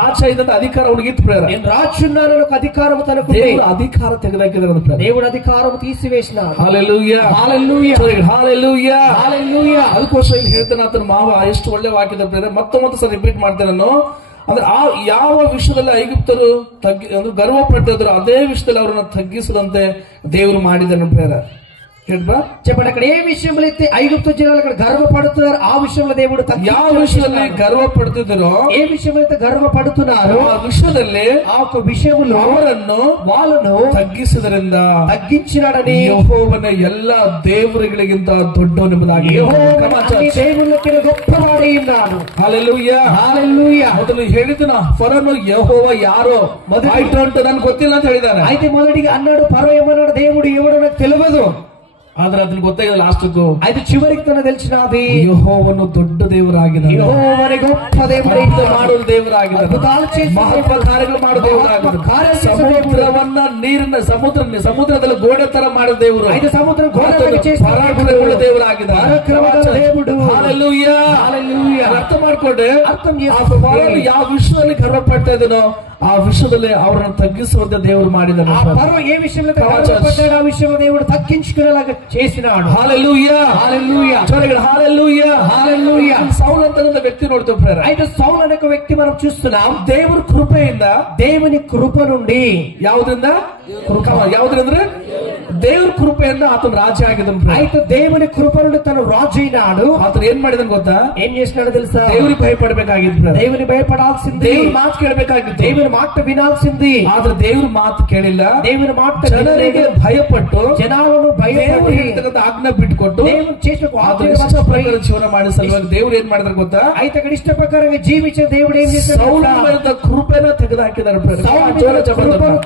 రాజ అయినంత అధికారం ಅವನಿಗಿತ್ತು ಪ್ರೇರ. నేను రాజున్నాను అధికారం తనకు. దేవుడు అధికారం ತೆಗೆದಾಕಿದ್ದಾರೆ. దేవుడు అధికారం తీసివేసినాడు. హల్లెలూయా హల్లెలూయా హల్లెలూయಾ హల్లెలూయಾ. ಅದಕ್ಕೋಸ್ಕರ ಇಲ್ಲಿ ಹೇಳ್ತಾನೆ ಆತನ ಮಾವ ಎಷ್ಟು ಒಳ್ಳೆ ವಾಕ್ಯದ ಪ್ರೇರ. ಮತ್ತೊಮ್ಮೆ ಸಹ ರಿಪೀಟ್ ಮಾಡ್ತೇನೆ ನಾನು. ಅಂದ್ರೆ ಆ ಯಾವ ವಿಷಯದಲ್ಲಿ ಐಗುಪ್ತರು ಅಂದ್ರೆ ಗರ್ವ ಪಟ್ಟಿದ್ರು ಅದೇ ವಿಷಯದಲ್ಲಿ ಅವರನ್ನು ತಗ್ಗಿಸದಂತೆ ದೇವರು ಮಾಡಿದನು ಪ್ರೇರ. చెప్పండి, అక్కడ ఏ విషయంలో అయితే ఐగుప్తు జనాలు అక్కడ గర్వపడుతున్నారు ఆ విషయంలో దేవుడు ಯಾವ ವಿಷಯದಲ್ಲಿ ಗರ್ವ ಪಡ್ತಿದ್ರು, ఏ విషయంలో అయితే గర్వపడుతున్నారు ఆ విషಯದಲ್ಲಿ ఆ ఒక విషయంలో వాళ్ళను ತಗ್ಗಿಸುವುದರಿಂದ తగ్గించినాడని ಯೆಹೋವನ ಎಲ್ಲಾ ದೇವರುಗಳಿಗಿಂತ ದೊಡ್ಡವನೆಂಬುದಾಗಿ దేవుళ్ళకి గొప్పవాడై ఉన్నాడు. హల్లెలూయా హల్లెలూయా. ಮೊದಲು ಹೇಳಿದನ ಫರೋನು ಯೆಹೋವ ಯಾರೋ ಮೊದಲು ಅಂತ ನನಗೆ ಗೊತ್ತಿಲ್ಲ ಅಂತ ಹೇಳಿದಾನೆ. అయితే మొదటిగా అన్నాడు ఫరో ఏమన్నాడు, దేవుడు ఎవడో నాకు తెలియదు. ಆದ್ರೆ ಅದನ್ನ ಗೊತ್ತಾಗಿಲ್ಲ ಲಾಸ್ಟ್ಗೂ. అయితే చివరికి తన తెలిసినది ಯೆಹೋವನು ದೊಡ್ಡ ದೇವರಾಗಿದ್ದಾನೆ. యెహోవనే గొప్ప దేవుడైతే ಮಾಡುವ ದೇವರಾಗಿದ್ದಾನೆ. ಅದ್ಭುತಾలు చేసి ಮಹತ್ವ ಕಾರ್ಯಗಳು ಮಾಡುವ ದೇವರಾಗಿದ್ದಾನೆ. ಸಮುದ್ರವನ್ನ ನೀರಿನ ಸಮುದ್ರದಲ್ಲಿ ಗೋಡೆ ತರ ಮಾಡಿದ ದೇವರು. అయితే సముద్రం గోడ చేసి ಪರಾಕ್ರಮವುಳ್ಳ ದೇವರಾಗಿದ್ದಾನೆ. పరాక్రమగల దేవుడు. హల్లెలూయా హల్లెలూయా. ಅರ್ಥ ಮಾಡ್ಕೊಂಡೆ ಯಾವ ವಿಷಯದಲ್ಲಿ ಗರ್ವ ಪಡ್ತಾ ಇದ್ದಾನೋ ಆ ವಿಷಯದಲ್ಲಿ ಅವರನ್ನು ತಗ್ಗಿಸುವಂತೆ ದೇವರು ಮಾಡಿದ್ದಾನೆ. ಫರೋ ఏ విషయంలో గర్వపడ్డాడో ఆ విషయంలో దేవుడు తగ్గించుకునేలాగా చేసినాడు. హల్లెలూయా హల్లెలూయా. హల్లెలూయా హల్లెలూయా. సౌలు ಅಂತ వ్యక్తి ನೋಡ್ತೇವೆ ಪ್ರೇರ. అయితే సౌలు అనే ఒక వ్యక్తి మనం చూస్తున్నాం. దేవుని ಕೃಪೆಯಿಂದ, దేవుని కృప నుండి, ಯಾವುದರಿಂದ ಯಾವುದ್ರಂದ್ರೆ ದೇವ್ರ ಕೃಪೆಯಿಂದ ಆತನ ರಾಜ ಆಗಿದ್ದಾನೆ. అయితే దేవుని కృప నుండి తను రాజు అయినాడు. ಆತನು ಏನ್ ಮಾಡಿದನು ಗೊತ್ತಾ? ఏం చేసినాడు తెలుసా? దేవుని భయపಡಬೇಕಾಗಿತ್ತು. దేవుని భయపడాల్సింది, దేవుని ಮಾತು ಕೇಳಬೇಕಾಗಿತ್ತು, దేవుని మాట వినాల్సింది. ಆದ್ರೆ ದೇವ್ರ ಮಾತು ಕೇಳಿಲ್ಲ. దేవుని మాట ಜನರಿಗೆ ಭಯಪಟ್ಟು, జనాలను భయపడి ಆಜ್ಞೆ ಬಿಟ್ಟುಕೊಟ್ಟು దేవుడు చేసిన ಪ್ರಕಾರ ಜೀವನ ಮಾಡಿ ಸಲುವಾಗಿ ದೇವ್ರು ಏನ್ ಮಾಡಿದ್ರು ಗೊತ್ತಾ? అయితే అక్కడ ఇష్ట ప్రకారంగా జీవించే దేవుడు ఏం చేశాడు? ಸೌಲ మీద ಕೃಪೆನ ತೆಗೆದುಹಾಕಿದ್ದಾರೆ.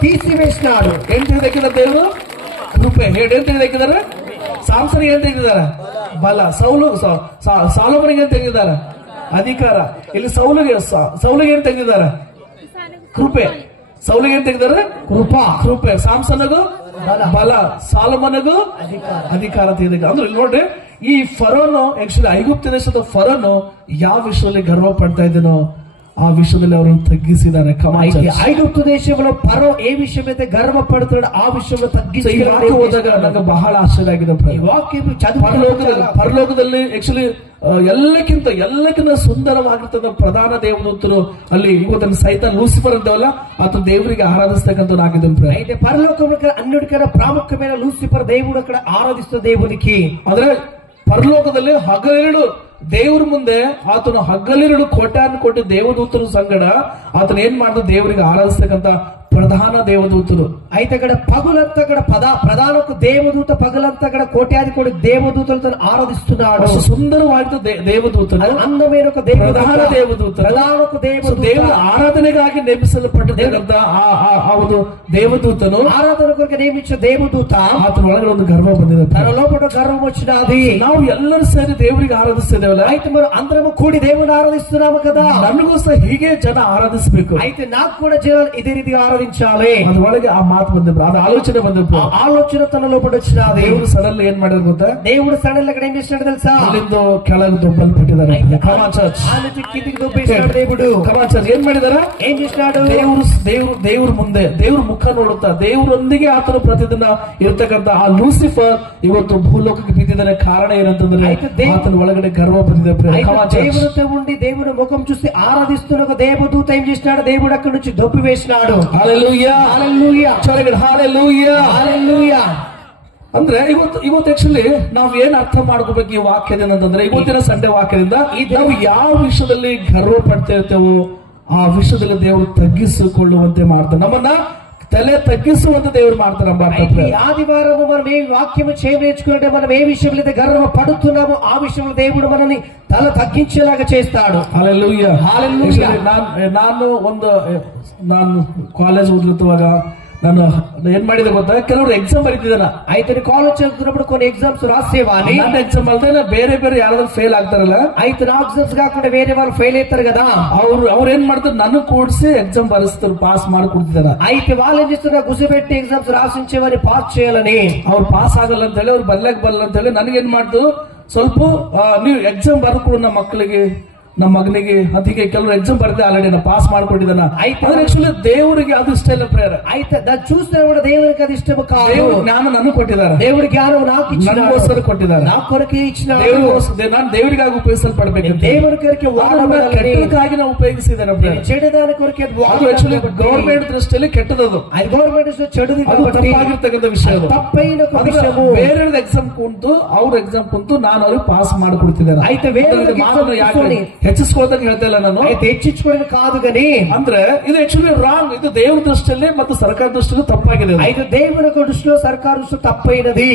తీసివేసినాడు. ಏನ್ ತೆಗೆದುಹಾಕಿದ ದೇವರು? ಕೃಪೆ. ಏನ್ ತೆಗೆದುಹಾಕಿದ್ದಾರೆ? ಸಾಮ್ಸನಿಗೆ ಏನ್ ತೆಗೆದಿದ್ದಾರೆ? ಬಲ. ಸಾಲೋಮನಿಗೆ ಏನ್ ತೆಗೆದಿದ್ದಾರೆ? ಅಧಿಕಾರ. ಇಲ್ಲಿ ಸೌಲಿಗೆ ಏನ್ ತೆಗೆದಿದ್ದಾರೆ? ಕೃಪೆ. ಸೌಲಿಗೆ ಏನ್ ತೆಗೆದಾರೆ? ಕೃಪೆ. ಸಾಮ್ಸನಿಗೂ ಬಲ, ಸಾಲೋಮನಿಗೂ ಅಧಿಕಾರ ತೆಗೆದ. ಅಂದ್ರೆ ಇಲ್ಲಿ ನೋಡ್ರಿ, ಈ ಫರೋನು ಆಕ್ಚುಲಿ ಐಗುಪ್ತ ದೇಶದ ಫರೋನು ಯಾವ ವಿಷಯದಲ್ಲಿ ಗರ್ವ ಪಡ್ತಾ ಇದ್ದೇನೋ ಆ ವಿಷಯದಲ್ಲಿ ಅವರನ್ನು ತಗ್ಗಿಸಿದ್ದಾರೆ. ಐಗುಪ್ತ ದೇಶಗಳು ಫರೋ ఏ విషయం అయితే గర్వ పడుతున్నాడో ఆ విషయంలో తగ్గించి ಹೋದಾಗ ನನಗೆ ಬಹಳ ಆಶ್ಚರ್ಯ ಆಗಿದೆ. ಪರಲೋಕದಲ್ಲಿ ಆಕ್ಚುಲಿ ಎಲ್ಲಕ್ಕಿಂತ ಸುಂದರವಾಗಿರ್ತಕ್ಕಂಥ ಪ್ರಧಾನ ದೇವದೂತರು ಅಲ್ಲಿ ಇವತ್ತಿನ ಸೈತಾನ್ ಲೂಸಿಫರ್ ಅಂತವಲ್ಲ, ಆತ ದೇವರಿಗೆ ಆರಾಧಿಸ್ತಕ್ಕಂಥ ಆಗಿದ್ದಾನೆ. అయితే పరలోకంలో అన్నిటికన్నా ప్రాముఖ్యమైన లూసిఫర్ దేవుడు అక్కడ ఆరాధిస్తున్న దేవునికి. ಅಂದ್ರೆ ಪರಲೋಕದಲ್ಲಿ ಹಗಲಿರುಳು ದೇವ್ರ ಮುಂದೆ ಆತನು ಹಗಲಿರುಳು ಕೋಟಿ ದೇವದೂತರು ಸಂಗಡ ಆತನ ಏನ್ ಮಾಡಿದ ದೇವರಿಗೆ ಆರಾಧಿಸ್ತಕ್ಕಂಥ ప్రధాన దేవదూతలు. అయితే అక్కడ పగులంతా అక్కడ ప్రధానకు దేవదూత పగలంతా అక్కడ కోటి దేవదూతలతో ఆరాధిస్తున్నాడు. సుందరవాದ దేవదూతలు, అందమైన ఒక ప్రధాన దేవదూత, ప్రధానకు దేవుడు ఆరాధನೆಗಾಗಿ ನೇಮಿಸಲ್ಪಟ್ಟಂತ ಆ ಒಂದು ದೇವದೂತನು, ఆరాధన కొరకు ನೇಮಿಸಿದ ದೇವದೂತ, ಆತನ ಒಳಗಡೆ ಒಂದು ಗರ್ವ ಬಂದಿದೆ. తన లోపల గర్వం వచ్చినది. ನಾವು ಎಲ್ಲರೂ ಸೇರಿ ದೇವರಿಗೆ ಆರಾಧಿಸ್ತಿದ್ದೇವಲ್ಲ, అయితే మనం అందరం కూడి దేవుని ఆరాధిస్తున్నాము కదా. ನಮಗೋಸ್ಕರ ಹೀಗೆ ಜನ ಆರಾಧಿಸಬೇಕು. అయితే నాకు కూడా జనాలు ఇదే రీతిగా ఆరాధించాలి. ಅದರೊಳಗೆ ಆ ಮಾತು ಬಂದಿದ್ರು, ಅದು ಆಲೋಚನೆ ಬಂದಿದ್ರು. ఆలోచన తన లోపల వచ్చినది. దేవుడు సడన్ಲಿ ఏం ಮಾಡಿದ್ರು ಗೊತ್ತಾ? దేవుడు సడన్ಲಿ అక్కడ ఏం చేసినాడు తెలుసా? ಅಲ್ಲಿಂದ ಕೆಳಗೆ ದೊಬ್ಬಲ್ಪಟ್ಟಿದ್ದಾರೆ. కిందికి దొబ్బేసినాడు దేవుడు. ಏನ್ ಮಾಡಿದಾರ? ఏం చేసినాడు? ದೇವ್ರ ಮುಂದೆ ದೇವ್ರ ಮುಖ ನೋಡುತ್ತಾ ದೇವರೊಂದಿಗೆ ಆತನು ಪ್ರತಿದಿನ ಇರತಕ್ಕಂತ ಆ ಲೂಸಿಫರ್ ಇವತ್ತು ಭೂಲೋಕಕ್ಕೆ ಬಿದ್ದಿದ್ದಾನೆ. ಕಾರಣ ಏನಂತಂದ್ರೆ ಆತನ ಒಳಗಡೆ ಗರ್ವ ಬಂದಿದೆ. దేవుడితో ఉండి దేవుని ముఖం చూసి ఆరాధిస్తున్న ఒక దేవదూత ఏం చేసినాడు? దేవుడు అక్కడి నుంచి దొబ్బి వేసినాడు. హల్లెలూయా హల్లెలూయా హల్లెలూయా హల్లెలూయಾ. ಅಂದ್ರೆ ಇವತ್ತು ಆಕ್ಚುಲಿ ನಾವ್ ಏನ್ ಅರ್ಥ ಮಾಡ್ಕೋಬೇಕು ಈ ವಾಕ್ಯದಿಂದ ಅಂತಂದ್ರೆ, ಇವತ್ತಿನ ಸಂಡೆ ವಾಕ್ಯದಿಂದ ನಾವು ಯಾವ ವಿಷಯದಲ್ಲಿ ಗರ್ವ ಪಡ್ತಾ ಇರ್ತೇವೋ ಆ ವಿಷಯದಲ್ಲಿ ದೇವರು ತಗ್ಗಿಸಿಕೊಳ್ಳುವಂತೆ ಮಾಡ್ತಾರೆ. ನಮ್ಮನ್ನ తల తగ్గిస్తుವಂత దేవుడు మాట్లాడతారు. ఆదివారం మనం ఏ వాక్యము నేర్చుకుంటే మనం ఏ విషయంలో అయితే గర్వ పడుతున్నామో ఆ విషయంలో దేవుడు మనల్ని తల తగ్గించేలాగా చేస్తాడు. హల్లెలూయా హల్లెలూయా. ನಾನು ಕಾಲೇಜ್ ಓದುತ್ತಿರುವಾಗ ನಾನು ಏನ್ ಮಾಡಿದೆ ಗೊತ್ತಾ? ಕೆಲವರು ಎಕ್ಸಾಮ್ ಬರೀತಿದ್ದಾನ. అయితే కాలేజ్ చదువుతున్నప్పుడు కొన్ని ఎగ్జామ్స్ రాసేవాని. ನನ್ನ ఎగ్జామ్ ಅಲ್ದೇ ಬೇರೆ ಯಾರಾದ್ರೂ ಫೇಲ್ ಆಗ್ತಾರಲ್ಲ, అయితే నా ఎగ్జామ్స్ కాకుండా వేరే వాళ్ళు ఫెయిల్ అవుతారు కదా, ಅವ್ರು ಏನ್ ಮಾಡ್ತಾರೆ? ನನ್ನ ಕೂಡಿಸಿ ಎಕ್ಸಾಮ್ ಬರೆಸ್ತಾರೆ, ಪಾಸ್ ಮಾಡಿ ಕೊಡ್ತಿದ್ದಾರೆ. అయితే వాళ్ళు ఏం చేస్తున్నారు? గుసిపెట్టి ఎగ్జామ్స్ రాసించేవారిని పాస్ చేయాలని. ಅವ್ರು ಪಾಸ್ ಆಗಲ್ಲ ಅಂತ ಹೇಳಿ, ಅವ್ರು ಬರ್ಲಕ್ ಬರಲ್ಲ ಅಂತ ಹೇಳಿ ನನಗೇನ್ ಮಾಡ್ತು, ಸ್ವಲ್ಪ ನೀವು ಎಕ್ಸಾಮ್ ಬರ್ಕೊಡು ನಮ್ಮ ಮಕ್ಕಳಿಗೆ ನಮ್ಮ ಮಗನಿಗೆ ಅದಕ್ಕೆ ಕೆಲವರು ಎಕ್ಸಾಮ್ ಬರೆದ ಆಲ್ರೆಡಿ ಪಾಸ್ ಮಾಡ್ಕೊಟ್ಟಿದ್ದಾನ. ಆಕ್ಚುಲಿ ದೇವರಿಗೆ ಅದು ಇಷ್ಟ ಇಲ್ಲ ಪ್ರೇಯರ್. అయితే దాన్ని చూస్తే కూడా దేవునికి అది ఇష్టం కాదు. దేవుడు జ్ఞాನ ನನಗೆ ಕೊಟ್ಟಿದ್ದಾರೆ. దేవుడి జ్ఞానం నాకు ఇచ్చినాడు. ನನಗೋಸ್ಕರ ಕೊಟ್ಟಿದ್ದಾರೆ. నా కొరకే ఇచ్చినాడు. ನಾನು ದೇವರಿಗಾಗಿ ಉಪಯೋಗಿಸಲ್ಪಡಬೇಕು. దేవుడి కొరకే ಕೆಟ್ಟದಕ್ಕಾಗಿ ನಾವು ಉಪಯೋಗಿಸಿದ್ದೇನೆ ಪ್ರೇಯರ್. చెడుదాని కొరకే ಅದು ಆಕ್ಚುಲಿ ಗವರ್ನಮೆಂಟ್ ದೃಷ್ಟಿಯಲ್ಲಿ ಕೆಟ್ಟದದು. అది గవర్నమెంట్ దృష్టిలో చెడుది ಅದು ತಪ್ಪಾಗಿರ್ತಕ್ಕಂಥ ವಿಷಯ. ಅದು తప్పైన విషయము. ಬೇರೆ ಎಕ್ಸಾಮ್ ಕುಂತು ಅವ್ರ ಎಕ್ಸಾಮ್ ಕುಂತು ನಾನು ಅವ್ರಿಗೆ ಪಾಸ್ ಮಾಡಿಕೊಡ್ತಿದ್ದೇನೆ. అయితే వేరే ಹೆಚ್ಚಿಸ್ಕೊಳ್ಳೋದಕ್ಕೆ ಹೇಳ್ತಾ ಇಲ್ಲ ನಾನು. అయితే ಹೆಚ್ಚಿಸ್ಕೊಳ್ಳೋದು కాదు కానీ ಅಂದ್ರೆ ಇದು ಆಕ್ಚುಲಿ ರಾಂಗ್. ಇದು ದೇವರ ದೃಷ್ಟಿಯಲ್ಲಿ ಮತ್ತು ಸರ್ಕಾರ ದೃಷ್ಟಿಯಲ್ಲಿ ತಪ್ಪಾಗಿದೆ. అయితే దేవుని దృష్టిలో సర్కారు దృష్టిలో తప్పైనది.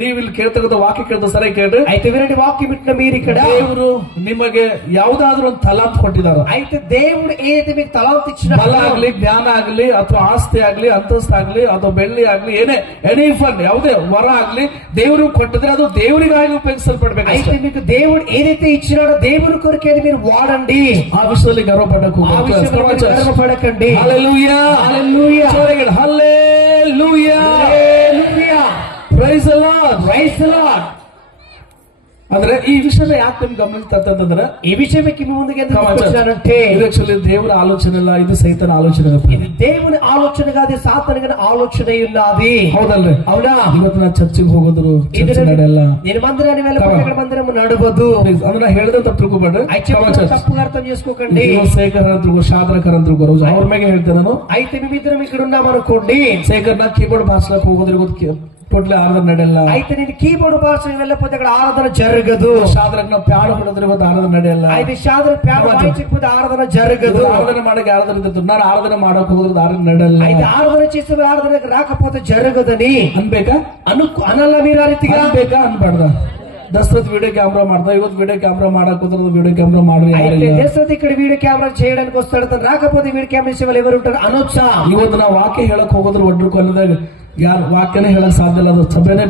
ನೀವು ಇಲ್ಲಿ ಕೇಳ್ತಕ್ಕಂಥ ವಾಕ್ಯ ಕೇಳ್ತಾ ಸರಿ ಕೇಳ್ರಿ. అయితే వినండి వాక్యం బిట్టిన మీరు ఇక్కడ ದೇವರು ನಿಮಗೆ ಯಾವುದಾದ್ರೂ ಒಂದು ತಲಾಂತ್ ಕೊಟ್ಟಿದ್ದಾರೆ. అయితే దేవుడు ఏదైతే మీకు తలాంత్ ఇచ్చినా ಬಲ ಆಗ್ಲಿ ಜ್ಞಾನ ಆಗ್ಲಿ ಅಥವಾ ಆಸ್ತಿ ಆಗ್ಲಿ ಅಂತಸ್ತು ಆಗ್ಲಿ ಅಥವಾ ಬೆಳ್ಳಿ ಆಗ್ಲಿ ಏನೇ ಎನಿ ಫಂಡ್ ಯಾವುದೇ ವರ ಆಗ್ಲಿ ದೇವರು ಕೊಟ್ಟಿದ್ರೆ ಅದು ದೇವರಿಗಾಗಿ ಉಪಯೋಗಿಸಲ್ಪಡ್ಬೇಕು. అయితే మీకు దేవుడు ఏదైతే ఇచ్చినాడో దేవుని కొరకే అది మీరు వాడండి. ఆ విషయంలో గర్వపడకు. గర్వపడకండి. Hallelujah hallelujah hallelujah hallelujah. Praise the lord praise the lord. ಅಂದ್ರೆ ಈ ವಿಷಯ ಯಾಕೆ ನಿಮ್ಗೆ ಗಮನಕ್ಕೆ ತರ್ತಂದ್ರೆ ಈ ವಿಷಯಕ್ಕೆ ಮುಂದೆ అంటే ಇದು ಆಕ್ಚುಲಿ ದೇವರ ಆಲೋಚನೆ ಅಲ್ಲ, ಇದು ಸೈತನ ಆಲೋಚನೆ. ఇది దేవుని ఆలోచన కాదు, సాతానుని ఆలోచన ఉన్నది. ಹೌದಲ್ರಿ? అవునా? ಇವತ್ತು ನಾ ಚರ್ಚಿಗೆ ಹೋಗೋದ್ರು ನಡೆಯಲ್ಲ. నేను మందిరాన్ని వెళ్ళకపోతే మందిరం నడవదు. ಅಂದ್ರೆ ಹೇಳಿದ್ರೆ ತಪ್ಪು ತಿಳ್ಕೊಬೇಡ್ರಿ, తప్పుగా అర్థం చేసుకోకండి. శేఖర్ ಅಂದ್ರು ಶಾದ್ರಕರ್ ಅಂದ್ರು ಅವ್ರ ಮೇಲೆ ಹೇಳ್ತೇನೆ ನಾನು. అయితే మేమిద్దరం ఇక్కడ ఉన్నామనుకోండి, శేఖర్ ನಾ ಕೀಬೋರ್ಡ್ ಭಾಷೆಗೆ ಹೋಗೋದ್ರಿಗೆ ಟೋಟಲಿ ಆರಾಧನೆ ನಡೆಯಲ್ಲ. అయితే నేను కీబోర్డ్ భాషకి వెళ్ళకపోతే అక్కడ ఆరాధన జరగదు. ಶಾದ್ರಕ್ ನಾವು ಪ್ಯಾಡ ಹೊಡೆದ್ರೆ ಇವತ್ತು ಆರಾಧನೆ ನಡೆಯಲ್ಲ. అయితే ಶಾದ್ರ ಪ್ಯಾಡ వాయించకపోతే ఆరాధన జరగదు. ఆరాధನೆ ಮಾಡಕ್ಕೆ ಆರಾಧನೆ ಇದ್ದು ನಾನು ಆರಾಧನೆ ಮಾಡಕ್ ಹೋದ್ರೆ ಆರಾಧನೆ ನಡೆಯಲ್ಲ. అయితే ఆరాధన చేసే ఆరాధనకు రాకపోతే జరగదని ಅನ್ಬೇಕಾ? అనల్ల మీరు ఆ రీతిగా ಅನ್ಬೇಕಾ ಅನ್ಬಾರ್ದ? ದಸರತ್ ವಿಡಿಯೋ ಕ್ಯಾಮ್ರಾ ಮಾಡ್ತಾ ಇವತ್ತು ವಿಡಿಯೋ ಕ್ಯಾಮ್ರಾ ಮಾಡಕ್ ಹೋದ್ರೆ ವಿಡಿಯೋ ಕ್ಯಾಮ್ರಾ ಮಾಡಿ దశరథ్ ఇక్కడ వీడియో కెమెరా చేయడానికి వస్తాడు, తను రాకపోతే వీడియో కెమెరా చేసే వాళ్ళు ఎవరు ఉంటారు అనొచ్చా? ಇವತ್ತು ನಾವು ವಾಕ್ಯ ಹೇಳಕ್ ಹೋಗೋದ್ರ ಒಡ್ರು ಕೊಲ್ಲದಾಗ ಯಾರು ವಾಕ್ಯನೇ ಹೇಳಕ್ ಸಾಧ್ಯ ಇಲ್ಲ. ಅದು ಸಭೆನೇ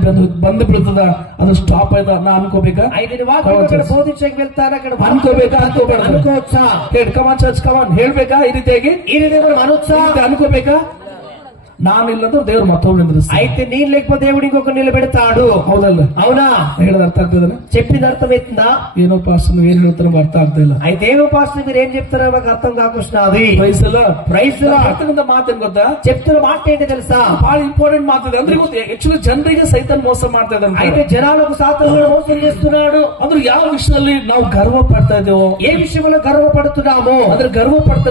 ಬಂದು ಬಿಡ್ತದ, ಅದು ಸ್ಟಾಪ್ ಆಯ್ತಾ ನಾ ಅನ್ಕೋಬೇಕಾ? ಬೋಧಿಸಕ್ಕೆ వెళ్తాను అక్కడ ಅನ್ಕೋಬೇಕಾ ಅನ್ಕೋಬೇಡ? ಅನ್ಕೋಚ್ಚಾ? ಕಮಾನ್ ಚರ್ಚ್ ಕಮಾನ್ ಹೇಳ್ಬೇಕಾ? ಈ ರೀತಿಯಾಗಿ అనొచ్చా? ಅನ್ಕೋಬೇಕಾ? ನಾನಿಲ್ಲಂದ್ರೆ ದೇವ್ರು ಮತ್ತೊಬ್ಬ ನಿಂದ್ರಿಸ್ತಾನೆ. అయితే నేను లేకపోతే దేవుడు ఇంకొక నిలబెడతాడు. ಹೌದಲ್ಲ? అవునా? ಹೇಳೋದು ಅರ್ಥ ಆಗ್ತದ? చెప్పింది అర్థమవుతుందా? ಏನೋ ಪಾಸ್ಟರ್ ಏನ್ ಹೇಳ್ತಾರೋ ಅರ್ಥ ಆಗ್ತಾ ಇಲ್ಲ. అయితే ఏమో పాస్టర్ మీరు ఏం చెప్తారో మాకు అర్థం కాకొస్తున్నది. Praise the lord praise the lord. ಅರ್ಥದಿಂದ ಮಾತೇನು ಗೊತ್ತಾ? చెప్తున్న మాట ఏంటి తెలుసా? ಬಹಳ ಇಂಪಾರ್ಟೆಂಟ್ ಮಾತಿದೆ. ಅಂದ್ರೆ ಆಕ್ಚುಲಿ ಜನರಿಗೆ ಸೈತಾನ್ ಮೋಸ ಮಾಡ್ತಾ ಇದ್ದಾನೆ. అయితే జనాలకు సాతానుడు మోసం చేస్తున్నాడు. ಅಂದ್ರೆ ಯಾವ ವಿಷಯದಲ್ಲಿ ನಾವು ಗರ್ವ ಪಡ್ತಾ ಇದ್ದೇವೋ, ఏ విషయంలో గర్వ పడుతున్నామో, ಅಂದ್ರೆ ಗರ್ವ ಪಡ್ತಾ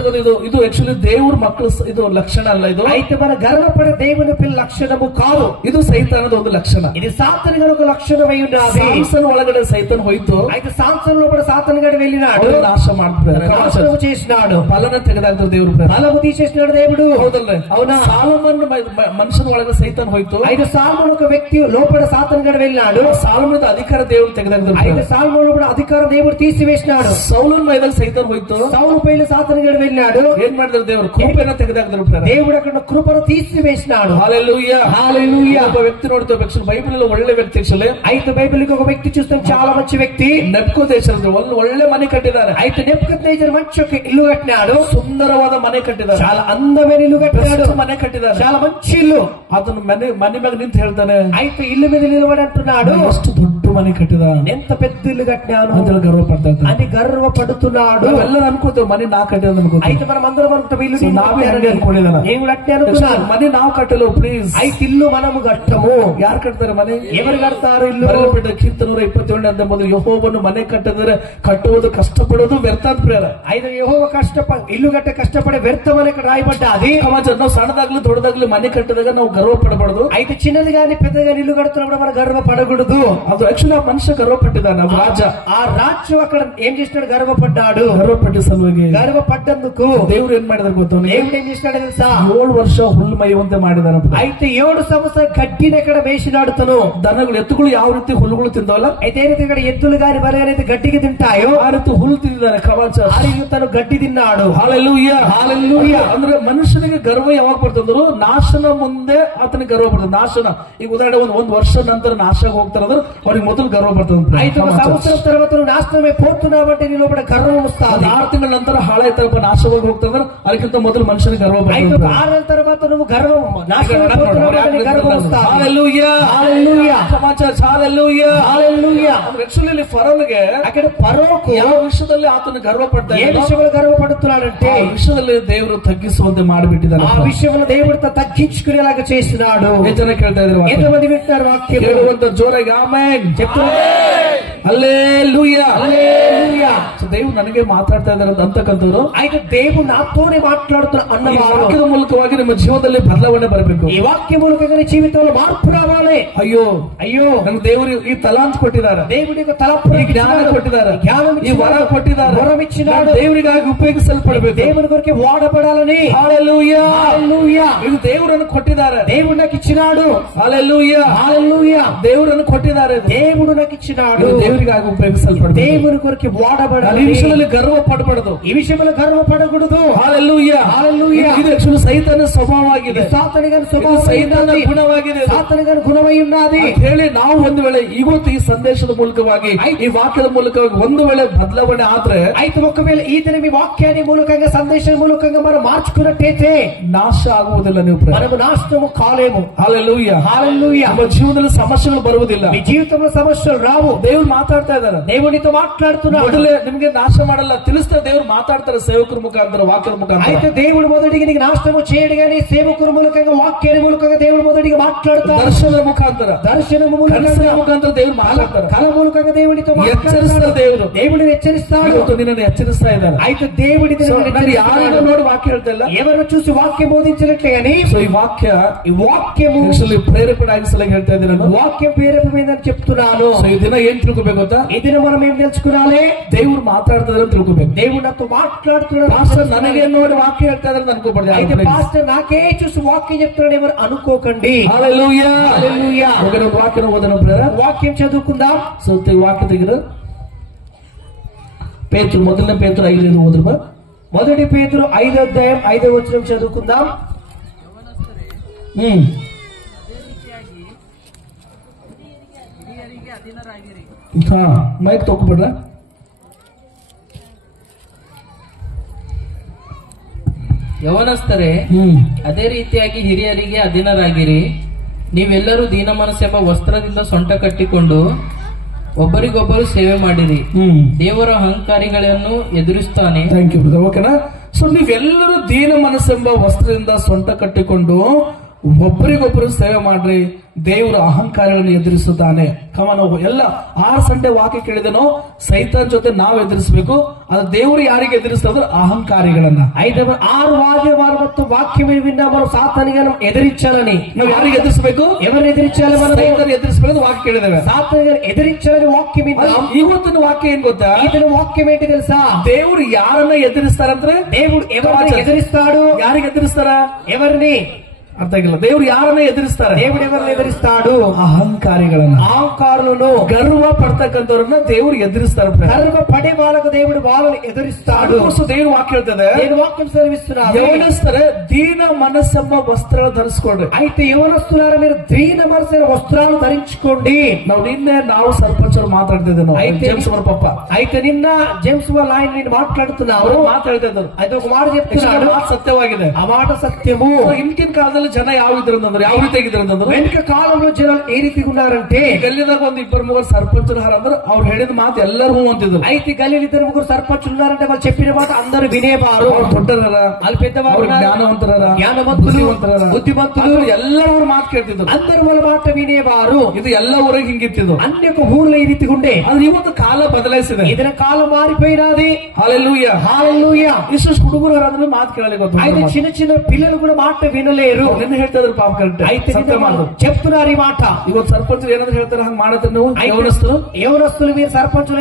ಇದು ಆಕ್ಚುಲಿ ದೇವ್ರ ಮಕ್ಕಳು ಇದು ಲಕ್ಷಣ ಅಲ್ಲ. ಇದು అయితే మన గర్వపడే దేవుని పిల్ల లక్షణము కాదు, ಇದು ಸೈತಾನದ ಒಂದು ಲಕ್ಷಣ. ఇది సాతాను ఒక లక్షణమై ఉన్నది. ಸಾಮ್ಸನ್ ಒಳಗಡೆ ಸೈತಾನ್ ಹೋಯ್ತು. అయితే సామ్సన్ లోపల సాతాను గడి వెళ్ళినాడు, ನಾಶ ಮಾಡ್ತಾರೆ, నాశనం చేసినాడు, ಫಲನ ತೆಗೆದಾಕ್ತಾರೆ ದೇವರು, ఫలము తీసేసినాడు దేవుడు. ಹೌದಲ್ರಿ? అవునా? ಸಾಲಮನ್ ಮನುಷ್ಯನ ಒಳಗೆ ಸೈತಾನ್ ಹೋಯ್ತು. అయితే సాల్మోను ఒక వ్యక్తి లోపల సాతాను గడి వెళ్ళినాడు. ಸಾಲಮನದ ಅಧಿಕಾರ దేవుడు ತೆಗೆದಾಕ್ತಾರೆ. అయితే సాల్మోను లోపల అధికారం దేవుడు తీసివేసినాడు. ಸೌಲನ ಮೈದಾಗ ಸೈತಾನ್ ಹೋಯ್ತು. సౌలు పైన సాతాను గడి వెళ్ళినాడు. ಏನ್ ಮಾಡಿದ್ರು? ದೇವರು ಕೃಪೆನ ತೆಗೆದಾಕ್ತಾರೆ. దేవుడు అక్కడ కృపను తీసివేసినాడు. హల్లెలూయా హల్లెలూయా. ಒಬ್ಬ ವ್ಯಕ್ತಿ ನೋಡ್ತೇವೆ ಬೈಬಲ್ ಅಲ್ಲಿ ಒಳ್ಳೆ ವ್ಯಕ್ತಿ. అయితే బైబిల్ ఒక వ్యక్తి చూస్తే చాలా మంచి వ్యక్తి. ನೆಬೂಕದ್ನೆಚ್ಚರ್ ಒಳ್ಳೆ ಮನೆ ಕಟ್ಟಿದ್ದಾರೆ. అయితే నెబుకద్నెజర్ మంచి ఒక ఇల్లు కట్టినాడు, సుందరವಾದ మನೆ కట్టిದ್ದಾರೆ, చాలా అందమైన ఇల్లు కట్టినాడు, మನೆ కట్టిದ್ದಾರೆ, చాలా మంచి ఇల్లు. అతను మನೆ మీద నింತು ಹೇಳ್ತಾನೆ, అయితే ఇల్లు మీద నిలబడి అంటున్నాడు, ಎಷ್ಟು ದೊಡ್ಡ ಮನೆ ಕಟ್ಟಿದ, ఎంత పెద్ద ఇల్లు కట్టినాను ಅಂತ గర్వ పడతాడు, అని గర్వపడుతున్నాడు. ಎಲ್ಲರೂ అన్ಕೋತೇವೆ మನೆ ನಾ కట్టిದ అನ್ಕೋತೇವೆ. అయితే మనం అందరం అనుకుంటాం ఇల్లు ನಾವೇ ಹಂಗೆ ಅನ್ಕೊಂಡಿದ್ದಾನ, నేను కట్టే అనుకున్నాను. ಮನೆ ನಾವು ಕಟ್ಟಲು ಪ್ಲೀಸ್. అయితే ఇల్లు మనము కట్టము. ಯಾರು ಕಟ್ತಾರೆ ಮನೆ? ఎవరు కడతారు ఇల్లు? ಕೀರ್ತನ 127 ಅಂತ ಮೊದಲು ಯೆಹೋವನು ಮನೆ ಕಟ್ಟಿದರೆ ಕಟ್ಟುವುದು ಕಷ್ಟಪಡೋದು ವ್ಯರ್ಥ ಅಂತ ಪ್ರೇರ. అయితే యెహోవా ఇల్లు కట్టే కష్టపడే వ్యర్థమని ఇక్కడ రాయబడ్డది. ನಾವು ಸಣ್ಣದಾಗ್ಲಿ ದೊಡ್ಡದಾಗ್ಲಿ ಮನೆ ಕಟ್ಟಿದಾಗ ನಾವು ಗರ್ವ ಪಡಬಾರದು. అయితే చిన్నది గాని పెద్దది గాని ఇల్లు కడుతున్నప్పుడు మనం గర్వ పడకూడదు. ಅದು ಆಕ್ಚುಲಿ ಆ ಮನುಷ್ಯ ಗರ್ವ ಪಟ್ಟಿದ್ದಾನೆ, ರಾಜ. ఆ రాజు అక్కడ ఏం చేసినాడు? గర్వపడ్డాడు. ಗರ್ವಪಟ್ಟ ಸಲುವಾಗಿ గర్వపడ్డందుకు దేవుడు ఏం ಮಾಡಿದಾರೆ ಗೊತ್ತಾ? దేవుడు ఏం చేసినాడు తెలుసా? 7 ವರ್ಷ ಹುಲ್ಲು ಮೇಯುವಂತೆ ಮಾಡಿದಾನೆ. అయితే 7 సంవత్సరాలు గడ్డిని ఎక్కడ వేసినాడు తను. ದನಗಳು ಎತ್ತುಗಳು ಯಾವ ರೀತಿ ಹುಲ್ಲುಗಳು ತಿಂದವಲ್ಲ, అయితే ఏదైతే ఇక్కడ ఎద్దులు గాని బలగానైతే గడ్డికి తింటాయో ಆ ರೀತಿ ಹುಲ್ಲು ತಿಂದಿದ್ದಾನೆ. ಕವಾಚ తను గడ్డి తిన్నాడు. హల్లెలూయా హల్లెలూయా. ಅಂದ್ರೆ ಮನುಷ್ಯನಿಗೆ ಗರ್ವ ಯಾವಾಗ ಬರ್ತಂದ್ರು? ನಾಶನ ಮುಂದೆ ಆತನಿಗೆ ಗರ್ವ ಬರ್ತದೆ. ನಾಶನ ಈಗ ಉದಾಹರಣೆ ಒಂದು ವರ್ಷ ನಂತರ ನಾಶ ಹೋಗ್ತಾರಂದ್ರೆ ಅವ್ರಿಗೆ మొదలు గర్వ పడుతుంది. 5వ సంవత్సరం తర్వాత నువ్వు నాశనమే పోతున్నావంటే నీ లోపల గర్వం వస్తుంది. 6 తింಗಳ ನಂತರ ಹಾಳಾಯ್ತಾರಪ್ಪ ನಾಶವಾಗಿ ಹೋಗ್ತಂದ್ರೆ ಅದಕ್ಕಿಂತ ಮೊದಲು ಮನುಷ್ಯನಿಗೆ ಗರ್ವ ಬರ್ತದೆ. 6 నెలల తర్వాత నువ్వు గర్వం నాశనమే పోతున్నావంటే నీ గర్వం వస్తుంది. హల్లెలూయా హల్లెలూయా సమాచార హల్లెలూయా హల్లెలూయా. యాక్చువల్లీ ఫరోన్ಗೆ అక్కడ ఫరోకు ಯಾವ ವಿಷಯದಲ್ಲಿ ಆತನು ಗರ್ವ ಪಡ್ತಾ ఏ విషయంలో గర్వ పడుతున్నాడంటే ఆ విషಯದಲ್ಲಿ ದೇವರು ತಗ್ಗಿಸುವಂತೆ ಮಾಡಿಬಿಟ್ಟಿದ್ದಾನೆ. ఆ విషయంలో దేవుడు తగ్గించుకునేలాగా చేస్తున్నాడు. ఏ జನ ಕೇಳ್ತಾ ಇದ್ರು ఎంతమంది వింటారు వాక్యం? ಹೇಳುವಂತ ಜೋರಾಗಿ ಆಮೆನ್ చెప్తున్నారు. హల్లెలూయా హల్లెలూయా. దేవుడు ನನಗೆ ಮಾತಾಡ್ತಾ ಇದ್ದಾರೆ ಅಂತಕ್ಕಂಥವ್ರು అయితే దేవుడు నాతోనే మాట్లాడుతున్న అన్నవారు ವಾಕ್ಯದ ಮೂಲಕವಾಗಿ ನಿಮ್ಮ ಜೀವನದಲ್ಲಿ ಬದಲಾವಣೆ ಬರಬೇಕು. ఈ వాక్య ಮೂಲಕ నీ జీవితంలో మార్పు రావాలి. ಅಯ್ಯೋ అయ్యో ನನಗೆ ದೇವರು ಈ ತಲಾಂತ್ ಕೊಟ್ಟಿದ್ದಾರೆ, దేవుడికి తలపు ಈ ಜ್ಞಾನ ಕೊಟ್ಟಿದ್ದಾರೆ, జ్ఞానం ಈ ವರ ಕೊಟ್ಟಿದ್ದಾರೆ, వరం ఇచ్చినాడు. ದೇವರಿಗಾಗಿ ಉಪಯೋಗಿಸಲ್ಪಡಬೇಕು. దేవుని కొరకు వాడబడాలని. హల్లెలూయా హల్లెలూయా. ಇದು ದೇವರನ್ನು ಕೊಟ್ಟಿದ್ದಾರೆ. దేవుడు నాకు ఇచ్చినాడు. హల్లెలూయా హల్లెలూయా. ದೇವರನ್ನು ಕೊಟ್ಟಿದ್ದಾರೆ. దేవుడు నాకు ఇచ్చినాడు. ದೇವರಿಗಾಗಿ ಉಪಯೋಗಿಸಲ್ಪಡಬೇಕು. దేవుని కొరకు ಈ వాడబడాలి. ವಿಷಯದಲ್ಲಿ ಗರ್ವ ಪಡಬಾರದು. ఈ విషయంలో గర్వపడకూడదు. హల్లెలూయా హల్లెలూయా. ಇದು actually ಸೈತಾನ ಸ್ವಭಾವವಾಗಿದೆ, సాతాను గారి ಇದು స్వభావం ಸೈತಾನ ఉన్నది. ಗುಣವಾಗಿದೆ. సాతాను గారి గుణమై ఉన్నది. ಅಂತ ಹೇಳಿ ನಾವು ಒಂದು ವೇಳೆ ಇವತ್ತು ಈ ಸಂದೇಶದ ಮೂಲಕವಾಗಿ ಈ ವಾಕ್ಯದ ಮೂಲಕವಾಗಿ ಒಂದು ವೇಳೆ ಬದಲಾವಣೆ ಆದ್ರೆ అయితే ఒకవేళ ఈ దినం ఈ వాక్యాన్ని మూలకంగా సందేశం మూలకంగా మనం మార్చుకున్నట్టయితే ನಾಶ ಆಗುವುದಿಲ್ಲ. ನೀವು మనము నాశనము కాలేము. హల్లెలూయా హల్లెలూయా. ನಮ್ಮ ಜೀವನದಲ್ಲಿ ಸಮಸ್ಯೆಗಳು ಬರುವುದಿಲ್ಲ. మీ జీవితంలో సమస్యలు రావు. ದೇವ್ರು ಮಾತಾಡ್ತಾ ಇದ್ದಾರೆ. దేవునితో మాట్లాడుతున్నాడు. ಮೊದಲೇ ನಿಮ್ಗೆ ನಾಶ ಮಾಡಲ್ಲ ತಿಳಿಸ್ತಾರೆ. ದೇವ್ರು ಮಾತಾಡ್ತಾರೆ ಸೇವಕರ ಮುಖಾಂತರ, ವಾಕ್ಯದ ಮುಖಾಂತರ. అయితే దేవుడు మొదటిగా నీకు నాశనము చేయడు గాని సేవకుల మూలకంగా వాక్యాన్ని మూలకంగా దేవుడు మొదటిగా మాట్లాడుతాడు. ದರ್ಶನದ ಮುಖಾಂತರ, దర్శనము ಕನಸಿನ ಮುಖಾಂತರ ದೇವ್ರು ಮಾತಾಡ್ತಾರೆ. కల మూలకంగా దేవునితో ಎಚ್ಚರಿಸ್ತಾರೆ. ದೇವರು దేవుడిని హెచ్చరిస్తాడు. ಇವತ್ತು ನಿನ್ನನ್ನು ಎಚ್ಚರಿಸ್ತಾ ಇದ್ದಾರೆ. అయితే దేవుడి ನಾನು ಯಾರನ್ನು ನೋಡಿ ವಾಕ್ಯ ಹೇಳ್ತಾ ಇಲ್ಲ, ఎవరిని చూసి వాక్యం బోధించినట్లే గాని సో ಈ వాక్యము ಪ್ರೇರೇಪಣೆ ಸಲಹೆ ಹೇಳ್ತಾ ಇದ್ದೀನಿ ನಾನು. వాక్యం ప్రేరేపమైందని చెప్తున్నాను. సో ఈ ದಿನ ಏನ್ ತಿಳ್ಕೊಬೇಕು ಗೊತ್ತಾ? ఈ దినం మనం ఏం తెలుసుకోవాలి? ದೇವ್ರು ಮಾತಾಡ್ತಿದ್ದಾರೆ ಅಂತ ತಿಳ್ಕೊಬೇಕು. దేవుడు నాతో మాట్లాడుతున్నాడు. ಪಾಸ್ಟರ್ ನನಗೆ ನೋಡಿ ವಾಕ್ಯ ಹೇಳ್ತಾ ಇದ್ದಾರೆ ಅನ್ಕೋಬಾರ್ದು. అయితే పాస్టర్ నాకే చూసి వాక్యం చెప్తున్నాడు ఎవరు అనుకోకండి. హల్లెలూయా హల్లెలూయా. ఒకరి వాక్యం ఓదన బ్రదర్, వాక్యం చదువుకుందాం. సో వాక్య ತೆಗೆದು పేతురు, ಮೊದಲನೇ పేతురు 5 ಓದ್ರ ಬಾ. మొదటి పేతురు 5వ అధ్యాయం 5వ వచనం చదువుకుందాం. ಮೈಕ್ ತಗೋಬಿಡ್ರ. ಯವನಸ್ಥರೇ, ಅದೇ ರೀತಿಯಾಗಿ ಹಿರಿಯರಿಗೆ ಅಧೀನರಾಗಿರಿ. ನೀವೆಲ್ಲರೂ ದೀನ ಮನಸ್ಸೆಂಬ ವಸ್ತ್ರದಿಂದ ಸೊಂಟ ಕಟ್ಟಿಕೊಂಡು ಒಬ್ಬರಿಗೊಬ್ಬರು ಸೇವೆ ಮಾಡಿರಿ. ದೇವರ ಅಹಂಕಾರಿಗಳನ್ನು ಎದುರಿಸ್ತಾನೆ. Thank you brother. ಓಕೆನಾ? ಸೊ ನೀವೆಲ್ಲರೂ ದೀನ ಮನಸ್ಸೆಂಬ ವಸ್ತ್ರದಿಂದ ಸೊಂಟ ಕಟ್ಟಿಕೊಂಡು ಒಬ್ಬರಿಗೊಬ್ಬರು ಸೇವೆ ಮಾಡ್ರಿ, ದೇವರ ಅಹಂಕಾರಗಳನ್ನು ಎದುರಿಸುತ್ತಾನೆ. ಕಮನ ಎಲ್ಲ 6 ಸಂಡೆ ವಾಕ್ಯ ಕೇಳಿದನೋ ಸೈತಾನ್ ಜೊತೆ ನಾವು ಎದುರಿಸಬೇಕು. ಅದು ದೇವರು ಯಾರಿಗೆ ಎದುರಿಸ್ತಂದ್ರೆ ಅಹಂಕಾರಿಗಳನ್ನ. 6 వాద్యవారు ಮತ್ತು వాక్యం విన్నా మనం సాతానిగా ఎదిరించాలని. ನಾವು ಯಾರಿಗೆ ಎದುರಿಸಬೇಕು? ఎవరిని ఎదిరించాలి? మనం ಸೈತಾನ್ ಎದುರಿಸಬೇಕು ವಾಕ್ಯ ಕೇಳಿದ್ದೇವೆ. సాతానిగా ఎదిరించాలని వాక్యం విన్నాం. ಇವತ್ತಿನ ವಾಕ್ಯ ಏನ್ ಗೊತ್ತಾ? ఈతన వాక్యం ఏంటి తెలుసా? ದೇವರು ಯಾರನ್ನ ಎದುರಿಸ್ತಾರಂದ್ರೆ, దేవుడు ఎవరిని ఎదిరిస్తాడు? ಯಾರಿಗೆ ಎದುರಿಸ್ತಾರ? ఎవరిని ಅರ್ಥ ಆಗಿಲ್ಲ. ದೇವ್ರು ಯಾರನ್ನ ಎದುರಿಸ್ತಾರೆ? దేవుడు ఎవరిని ఎదిరిస్తాడు? ಅಹಂಕಾರಿಗಳನ್ನ, అహంకారులను, ಗರ್ವ ಪಡ್ತಕ್ಕಂಥವ್ರನ್ನ ದೇವ್ರು ಎದುರಿಸ್ತಾರೆ. గర్వ పడే వాళ్ళకు దేవుడు వాళ్ళని ఎదురిస్తాడు. ದೇವ್ರು ವಾಕ್ಯ ಹೇಳ್ತದೆ, నేను వాక్యం చదివిస్తున్నాను. యవనಸ್ಥರೇ దీన మనస్సెంಬ వస్త్రాలు ధరించుకోండి. అయితే యవనస్తులారా మీరు దీన మనస్సైన వస్త్రాలు ధరించుకోండి. ನಾವು ಸರ್ಪಂಚರು ಮಾತಾಡ್ತಿದ್ದೆ. ಜೇಮ್ಸ್ ಅವರ ಪಪ್ಪ అయితే నిన్న జేమ్స్ వాళ్ళ ఆయన నేను మాట్లాడుతున్నాను. ಮಾತಾಡ್ತಾ ಇದ್ದರು. అయితే ఒక మాట చెప్తున్నాడు, ಸತ್ಯವಾಗಿದೆ. ఆ మాట సత్యము. ಹಿಂದಿನ ಕಾಲದಲ್ಲಿ ಜನ ಯಾವ ಇದ್ರಂದ್ರೆ, ಯಾವ ರೀತಿ ಆಗಿದ್ರಂದ್ರೆ, వెనుక కాలంలో జనాలు ఏ రీతిగా ఉన్నారంటే, ಗಲ್ಲಿದಾಗ 1-2-3 ಸರ್ಪಂಚರು ಹಾರಂದ್ರೆ ಅವ್ರು ಹೇಳಿದ ಮಾತು ಎಲ್ಲರೂ ಹೂ ಅಂತಿದ್ರು. అయితే గల్లీలు 2-3 సర్పంచులు ఉన్నారంటే వాళ్ళు చెప్పిన మాట అందరూ వినేవారు. ಅವ್ರು ದೊಡ್ಡರ, వాళ్ళు పెద్దవారు, ಜ್ಞಾನವಂತರ, ಜ್ಞಾನವಂతులు, ಬುದ್ಧಿವಂతులు, ಎಲ್ಲರೂ ಅವ್ರ ಮಾತು ಕೇಳ್ತಿದ್ರು. అందరూ వాళ్ళ మాట వినేవారు. ಇದು ಎಲ್ಲ ಊರಿಗೆ ಹಿಂಗಿತ್ತಿದ್ರು. అన్ని ఒక ఊర్లో ఈ రీతిగా ఉండే. ಆದ್ರೆ ಇವತ್ತು ಕಾಲ ಬದಲಾಯಿಸಿದೆ. ಇದರ ಕಾಲ ಮಾರಿపోయినది. హల్లెలూయా హల్లెలూయా. ಇಷ್ಟು ಹುಡುಗರು ಯಾರಾದ್ರೂ ಮಾತು ಕೇಳಲಿಕ್ಕೆ ಗೊತ್ತು. అయితే చిన్న చిన్న పిల్లలు కూడా మాట వినలేరు. ನಿನ್ನ ಹೇಳ್ತಿದ್ರು ಪಾಪ ಕರೆಕ್ಟ್. అయితే చెప్తున్నారు ఈ మాట. ಇವತ್ತು ಸರ್ಪಂಚರು ಏನಾದ್ರು ಹೇಳ್ತಾರೆ ಹಂಗ ಮಾಡತ್ತಾರೆ. ನೀವು యవనస్తులు మీరు సర్పంచులు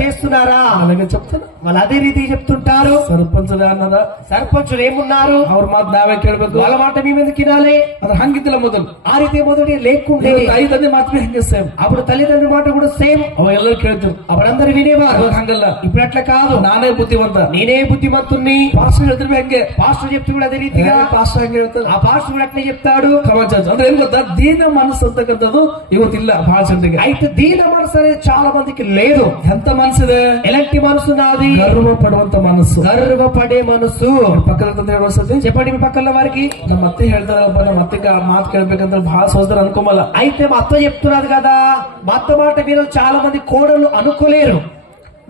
చేస్తున్నారా? అలాగే చెప్తారు. వాళ్ళు అదే రీతి చెప్తుంటారు. ಸರ್ಪಂಚರು అన్నారా? సర్పంచులు ఏమున్నారు? ಅವ್ರ ಮಾತು ನಾವೇ ಕೇಳ್ಬೇಕು. వాళ్ళ మాట మేము ఎందుకు వినాలి? ಅದ್ರ ಹಂಗಿದ್ದಿಲ್ಲ ಮೊದಲು. ఆ రీతి మొదటి లేకుండే. ತಾಯಿ ತಂದೆ ಮಾತು ಹಂಗೆ ಸೇಮ್. అప్పుడు తల్లిదండ్రుల మాట కూడా సేమ్. ಅವಾಗ ಎಲ್ಲರೂ ಕೇಳ್ತಿರು. అప్పుడందరూ వినేవారు. ಹಂಗಲ್ಲ. ఇప్పుడు అట్లా కాదు. ನಾನೇ ಬುದ್ಧಿವಂತ, నేనే బుద్ధిమంతుణ్ణి. ಪಾಸ್ಟರ್ ಹೇಳ್ತಿರ್ಬೇಕು. ಹಂಗೆ పాస్టర్ చెప్తూ కూడా అదే రీతిగా ಪಾಸ್ಟರ್ ಹಂಗೆ ಹೇಳ್ತಾರೆ. ఆ పాస్టర్ పాస్టర్ అట్లే చెప్తాడు. అంటే ఏం ಗೊತ್ತಾ, దీన మనసు ಅಂತಕ್ಕಂಥದ್ದು ಇವತ್ತಿಲ್ಲ ಬಹಳ ಜನರಿಗೆ. అయితే దీన మనసు అనేది చాలా మందికి లేదు. ఎంత మనసుదే? ఎలాంటి మనసు నాది? గర్వ పಡುವಂತ మనసు, గర్వపడే మనసు. పక్కన వస్తుంది చెప్పండి మీ పక్కన వారికి. ನಮ್ಮ ಅತ್ತೆ ಹೇಳ್ತಾರಪ್ಪ, ನಮ್ಮ ಅತ್ತೆಗೆ ಆ ಮಾತು ಕೇಳ್ಬೇಕಂತ ಬಹಳ ಸೋದರ ಅನ್ಕೊಂಬಲ್ಲ. అయితే మా అత్త చెప్తున్నది కదా, మా అత్త మాట వినాలి చాలా మంది కోడలు అనుకోలేరు.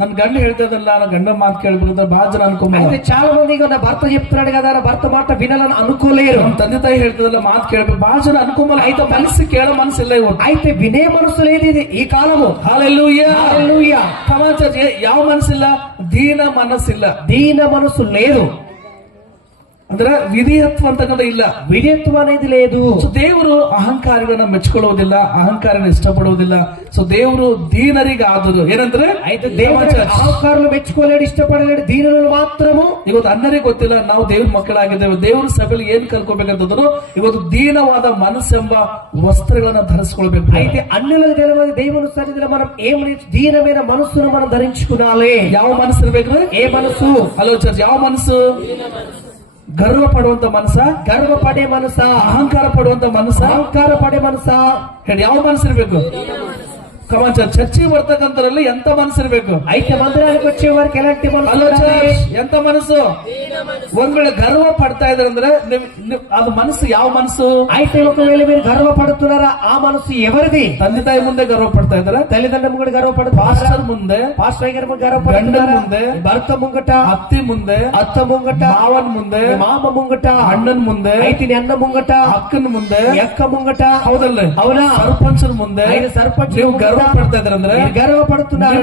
ನನ್ ಗಂಡ ಹೇಳ್ತದಲ್ಲ, నా ಗಂಡ ಮಾತು ಕೇಳ್ಬೇಕಂತ ಬಹಳ ಜನ ಅನ್ಕೊಂಬಲ್ಲ. అయితే చాలా మంది నా భర్త చెప్తున్నాడు కదా, నా భర్త మాట వినాలని అనుకోలేరు. ನಮ್ಮ ತಂದೆ ತಾಯಿ ಹೇಳ್ತದಲ್ಲ ಮಾತು ಕೇಳ್ಬೇಕು, ಬಹಳ ಜನ ಅನ್ಕೊಂಬಲ್ಲ. అయితే ಮನಸ್ಸು ಕೇಳೋ ಮನಸ್ಸಿಲ್ಲ ಇವತ್ತು. అయితే వినే మనసు లేదు ఇది ఈ కాలము. హల్లెలూయా హల్లెలూయా. ಯಾವ ಮನಸ್ಸಿಲ್ಲ? ದೀನ ಮನಸ್ಸಿಲ್ಲ. దీన మనసు లేదు. ಅಂದ್ರೆ ವಿಧೇಯತ್ವ ಅಂತಕ್ಕಂಥ ಇಲ್ಲ, ವಿಧೇಯತ್ವ అనేది లేదు. ಸೊ ದೇವರು ಅಹಂಕಾರಿಗಳನ್ನ ಮೆಚ್ಕೊಳ್ಳೋದಿಲ್ಲ, ಅಹಂಕಾರನ ಇಷ್ಟಪಡುವುದಿಲ್ಲ. ಸೊ ದೇವರು ದೀನರಿಗೆ ಆದರು ಏನಂದ್ರೆ, అయితే దేవుడు అహంకారులు మెచ్చుకోలేడు, ఇష్టపడలేడు, దీనులను మాత్రము. ಇವತ್ತು ಅಣ್ಣರಿಗೆ ಗೊತ್ತಿಲ್ಲ ನಾವು ದೇವ್ರ ಮಕ್ಕಳಾಗಿದ್ದೇವೆ. ದೇವ್ರ ಸಭೆಯಲ್ಲಿ ಏನ್ ಕಲ್ಕೋಬೇಕಂತಂದ್ರು, ಇವತ್ತು ದೀನವಾದ ಮನಸ್ಸೆಂಬ ವಸ್ತ್ರಗಳನ್ನ ಧರಿಸ್ಕೊಳ್ಬೇಕು. అయితే అన్యులకు తెలియదు దేవుని సన్నిధిలో మనం ఏమి దీనమైన మనస్సును మనం ధరించుకోవాలి. ಯಾವ ಮನಸ್ಸು ಇರ್ಬೇಕು? ఏ మనసు? ಹಲೋ ಚರ್ಚ್, ಯಾವ ಮನಸ್ಸು? ಗರ್ವ ಪಡುವಂತ ಮನಸ್ಸ? గర్వపడే మనసా? ಅಹಂಕಾರ ಪಡುವಂತ ಮನಸ್ಸ? అహంకార పడే మనసా? ಹೇಳಿ, ಯಾವ ಮನಸ್ಸು ಇರ್ಬೇಕು? ಕಮಾನ್ ಚರ್ಚ್, ಚರ್ಚಿಗೆ ಬರ್ತಕ್ಕಂಥರಲ್ಲಿ ಎಂತ ಮನಸ್ಸು ಇರ್ಬೇಕು? అయితే మందిరానికి వచ్చే వారికి ఎలాంటి మనసు? ಹಲೋ ಚರ್ಚ್, ಎಂತ ಮನಸ್ಸು? ಒಂದ್ ವೇಳೆ ಗರ್ವ ಪಡ್ತಾ ಇದ್ರೆ ಅಂದ್ರೆ ಅದು ಮನಸ್ಸು ಯಾವ ಮನಸ್ಸು? అయితే ఒకవేళ మీరు గర్వపడుతున్నారా, ఆ మనసు ఎవరిది? ತಂದೆ ತಾಯಿ ಮುಂದೆ ಗರ್ವ ಪಡ್ತಾ ಇದ್ದಾರೆ, తల్లిదండ్రులు కూడా గర్వపడుతున్నారు, ಪಾಸ್ಟರ್ ಮುಂದೆ, పాస్టర్ గారు గర్వపడుతున్నారు, ಮುಂದೆ, భర్త ముంగట, ಅತ್ತಿ ಮುಂದೆ, అత్త ముంగట, ಮಾವನ್ ಮುಂದೆ, మామ ముంగట, ಅಣ್ಣನ್ ಮುಂದೆ, అయితే నీ అన్న ముంగట, ಅಕ್ಕನ್ ಮುಂದೆ, అక్క ముంగట, ಹೌದಲ್ಲ? అవునా? ಸರ್ಪಂಚರ ಮುಂದೆ ఆయన సర్పంచ్ ನೀವು గర్ವ ಪಡ್ತಾ ಇದ್ದಾರೆ ಅಂದ್ರೆ గర్వపడుతున్నారు.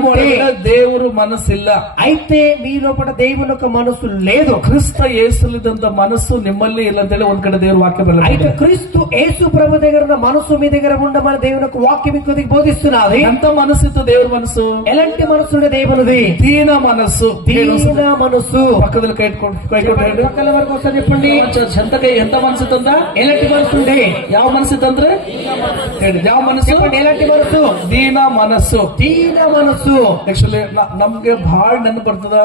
ದೇವರು ಮನಸ್ಸಿಲ್ಲ. అయితే మీ లోపల దేవుని యొక్క మనసు లేదు. ಕ್ರಿಸ್ತ ಯೇಸುಲಿದ್ದಂತ ಮನಸ್ಸು ನಿಮ್ಮಲ್ಲಿ ಇಲ್ಲ ಅಂತೇಳಿ ಒಂದ್ ಕಡೆ ದೇವ್ರ ವಾಕ್ಯ ಬರಲ್ಲ. అయితే క్రీస్తు యేసు ప్రభు దగ్గర ఉన్న మనసు మీ దగ్గర ఉండమని దేవుని యొక్క వాక్యం మీకు బోధిస్తున్నది. ఎంత మనస్సిತ್ತು ದೇವ್ರ ಮನಸ್ಸು? ఎలాంటి మనసు దేవునిది? దీన మనస్సు. దీన మనసు. పక్కದಲ್ಲಿ ಕೈ ಕೊಟ್ಟು పక్కల వరకు ఒకసారి చెప్పండి. ఎంత ಮನಸ್ಸಿತ್ತಂದ? ఎలాంటి మనసు ఉండే? ಯಾವ ಮನಸ್ಸಿತ್ತಂದ್ರೆ ಹೇಳಿ, ಯಾವ ಮನಸ್ಸು? చెప్పండి, ఎలాంటి మనసు? ದೀನ ಮನಸ್ಸು. దీన మనసు. ಆಕ್ಚುಲಿ ನಮ್ಗೆ ಬಹಳ ನೆನಪು ಬರ್ತದ,